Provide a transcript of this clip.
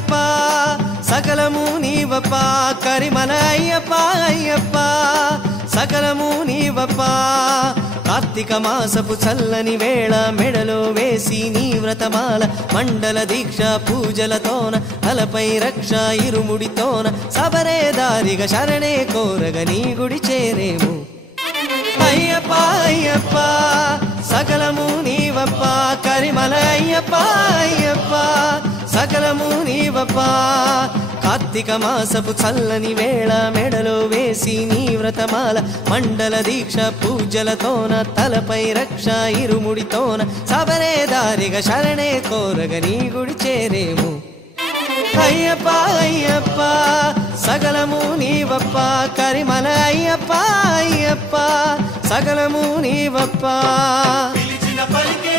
అయ్యప్ప సకలము నీవప్ప కరిమల అయ్యప్ప అయ్యప్ప సకలము నీవప్ప కార్తీక మాసపు చల్లని వేళ మెడలో వేసి నీ వ్రతమాల మండల దీక్ష పూజలతోన తలపై రక్ష ఇరుముడితోన సబరే దారిగా శరణే కోరగ నీ గుడి చేరేము అయ్యప్ప అయ్యప్ప సకలము నీవప్ప కరిమల అయ్యప్ప అయ్యప్ప సకలము నీవప్ప కార్తీక మాసపు చల్లని వేళ మెడలో వేసి నీ వ్రతమాల మండల దీక్ష పూజలతోన తలపై రక్ష ఇరుముడితోన సబరే దారిగా శరణే కోరగ నీ గుడి చేరేము అయ్యప్ప అయ్యప్ప సకలము నీవప్ప కరిమల అయ్యప్ప అయ్యప్ప సకలము నీవప్ప పిలిచిన పలికే